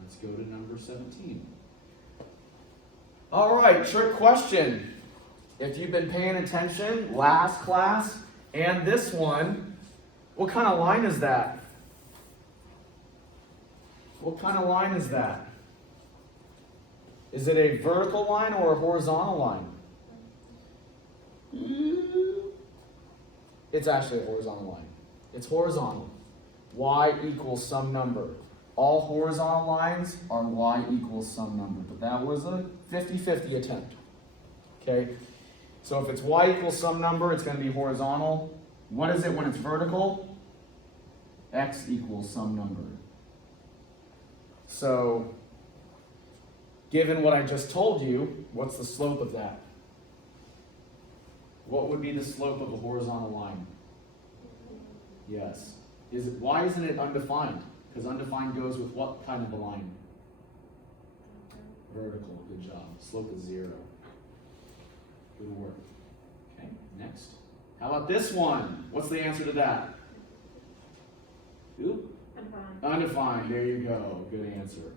Let's go to number 17. All right, trick question. If you've been paying attention, last class and this one, what kind of line is that? What kind of line is that? Is it a vertical line or a horizontal line? It's actually a horizontal line. It's horizontal. Y equals some number. All horizontal lines are y equals some number, but that was a 50-50 attempt. Okay, so if it's y equals some number, it's going to be horizontal. What is it when it's vertical? X equals some number. So, given what I just told you, what's the slope of that? What would be the slope of a horizontal line? Yes. Why isn't it undefined? Because undefined goes with what kind of a line? Vertical. Good job. Slope is 0. Good work. Okay, next. How about this one? What's the answer to that? Who? Undefined. Undefined. There you go. Good answer.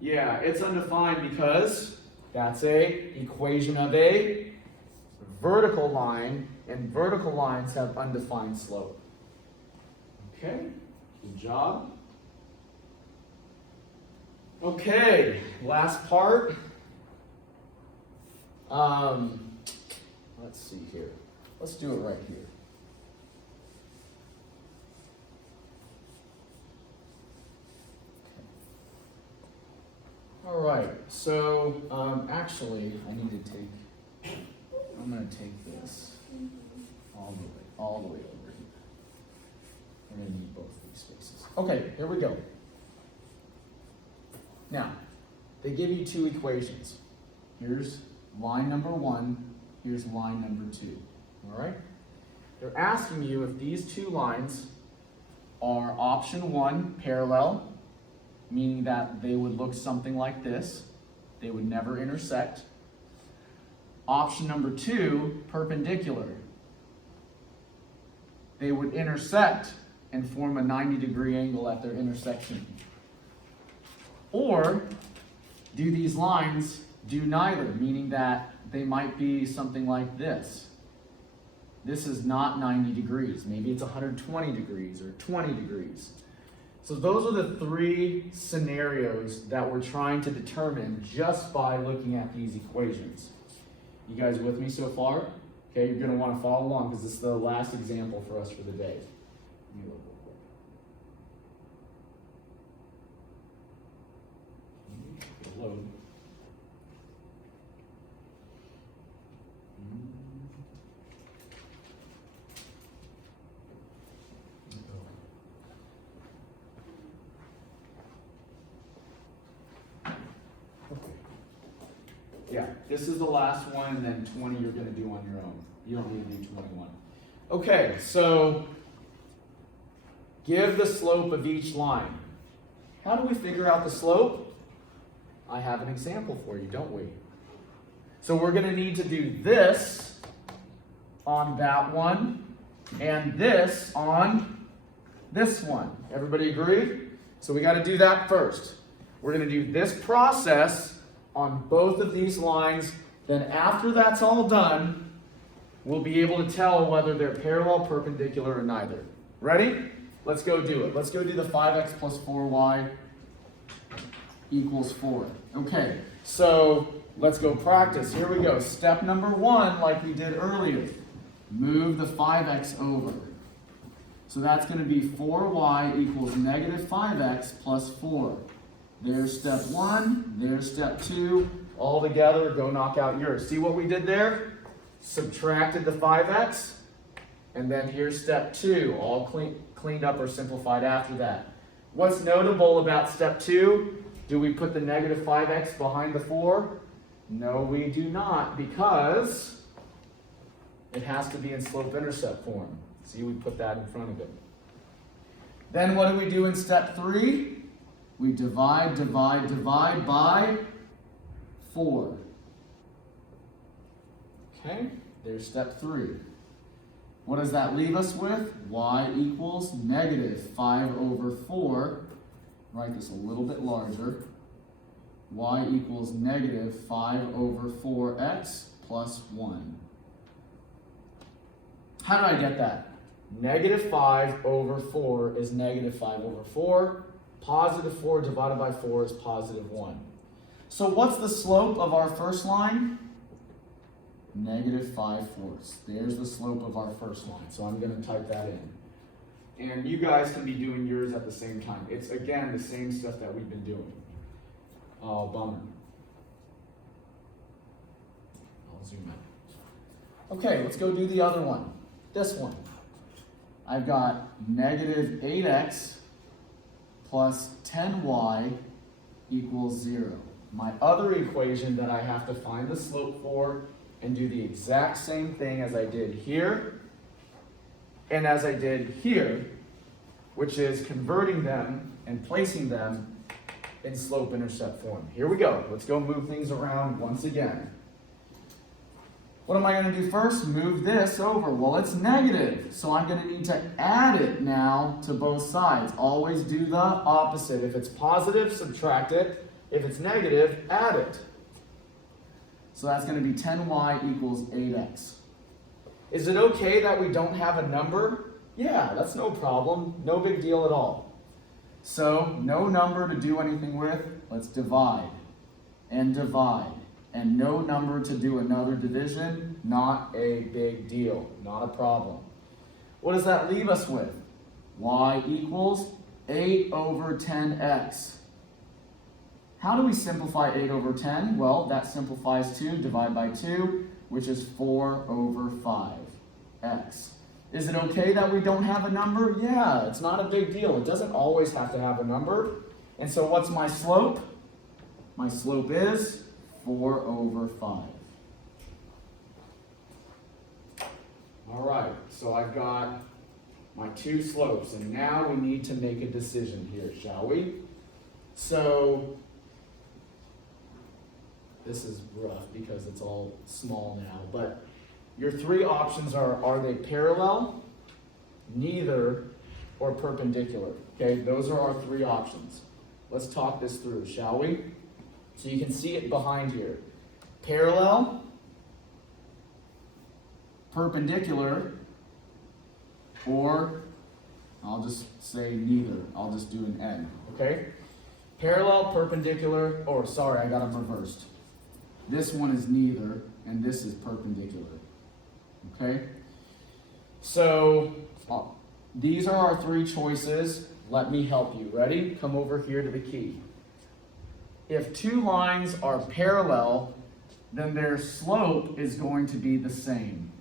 Yeah, it's undefined because that's a equation of a vertical line, and vertical lines have undefined slope. Okay, good job. Okay, last part. Let's see here. Let's do it right here. All right, so actually, I need to take, I'm going to take this all the way over here. We're going to need both of these spaces. Okay, here we go. Now, they give you two equations. Here's line number 1, here's line number 2. All right? They're asking you if these two lines are option 1, parallel, meaning that they would look something like this. They would never intersect. Option number 2, perpendicular. They would intersect and form a 90-degree angle at their intersection. Or do these lines do neither, meaning that they might be something like this. This is not 90 degrees. Maybe it's 120 degrees or 20 degrees. So those are the three scenarios that we're trying to determine just by looking at these equations. You guys with me so far? Okay, you're going to want to follow along because this is the last example for us for the day. Let me look real quick. It'll load. Yeah, this is the last one, and then 20 you're going to do on your own. You don't need to do 21. Okay, so give the slope of each line. How do we figure out the slope? I have an example for you, don't we? So we're going to need to do this on that one and this on this one. Everybody agree? So we got to do that first. We're going to do this process on both of these lines. Then after that's all done, we'll be able to tell whether they're parallel, perpendicular, or neither. Ready? Let's go do it. Let's go do the 5x plus 4y equals 4. Okay, so let's go practice. Here we go. Step number 1, like we did earlier. Move the 5x over. So that's going to be 4y equals negative 5x plus 4. There's step 1. There's step 2. All together, go knock out yours. See what we did there? Subtracted the 5x. And then here's step 2. All cleaned up or simplified after that. What's notable about step 2? Do we put the negative 5x behind the 4? No, we do not, because it has to be in slope-intercept form. See, we put that in front of it. Then what do we do in step 3? We divide by 4. Okay, there's step 3. What does that leave us with? Y equals negative 5 over 4. Write this a little bit larger. Y equals negative 5 over 4x plus 1. How do I get that? Negative 5 over 4 is negative 5 over 4. Positive 4 divided by 4 is positive 1. So what's the slope of our first line? Negative 5/4. There's the slope of our first line. So I'm going to type that in. And you guys can be doing yours at the same time. It's, again, the same stuff that we've been doing. Oh, bummer. I'll zoom out. Okay, let's go do the other one. This one. I've got negative 8x plus 10y equals 0. My other equation that I have to find the slope for and do the exact same thing as I did here and as I did here, which is converting them and placing them in slope-intercept form. Here we go. Let's go move things around once again. What am I going to do first? Move this over. Well, it's negative, so I'm going to need to add it now to both sides. Always do the opposite. If it's positive, subtract it. If it's negative, add it. So that's going to be 10y equals 8x. Is it okay that we don't have a number? Yeah, that's no problem. No big deal at all. So, no number to do anything with. Let's divide and divide. And no number to do another division. Not a big deal. Not a problem. What does that leave us with? Y equals 8 over 10x. How do we simplify 8 over 10? Well, that simplifies to divide by 2, which is 4 over 5x. Is it okay that we don't have a number? Yeah, it's not a big deal. It doesn't always have to have a number. And so what's my slope? My slope is 4 over 5. All right, so I've got my two slopes, and now we need to make a decision here, shall we? So this is rough because it's all small now, but your three options are they parallel, neither, or perpendicular? Okay, those are our three options. Let's talk this through, shall we? So you can see it behind here. Parallel, perpendicular, or I'll just say neither. I'll just do an N, okay? Parallel, perpendicular, or sorry, I got them reversed. This one is neither, and this is perpendicular. Okay? So, these are our three choices. Let me help you. Ready? Come over here to the key. If two lines are parallel, then their slope is going to be the same.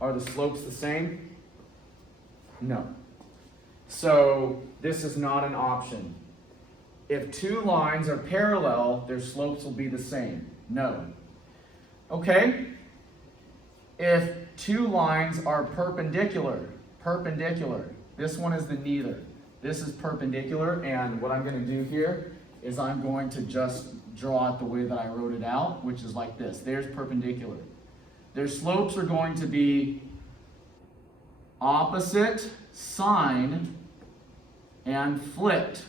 Are the slopes the same? No. So, this is not an option. If two lines are parallel, their slopes will be the same. No. Okay? If two lines are perpendicular, this one is the neither. This is perpendicular, and what I'm going to do here is I'm going to just draw it the way that I wrote it out, which is like this. There's perpendicular. Their slopes are going to be opposite sign and flipped.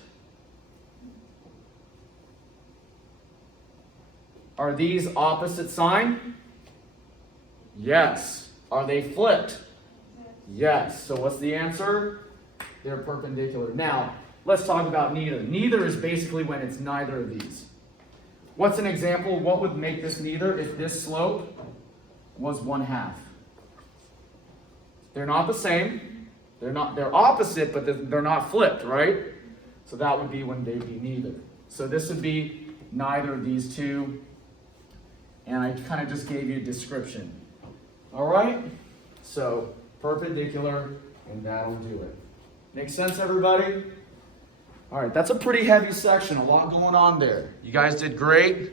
Are these opposite sign? Yes. Are they flipped? Yes. So what's the answer? They're perpendicular. Now, let's talk about neither. Neither is basically when it's neither of these. What's an example? What would make this neither if this slope was 1/2? They're not the same. They're opposite, but they're not flipped, right? So that would be when they'd be neither. So this would be neither of these two. And I kind of just gave you a description. All right? So perpendicular, and that'll do it. Make sense, everybody? All right, that's a pretty heavy section, a lot going on there. You guys did great.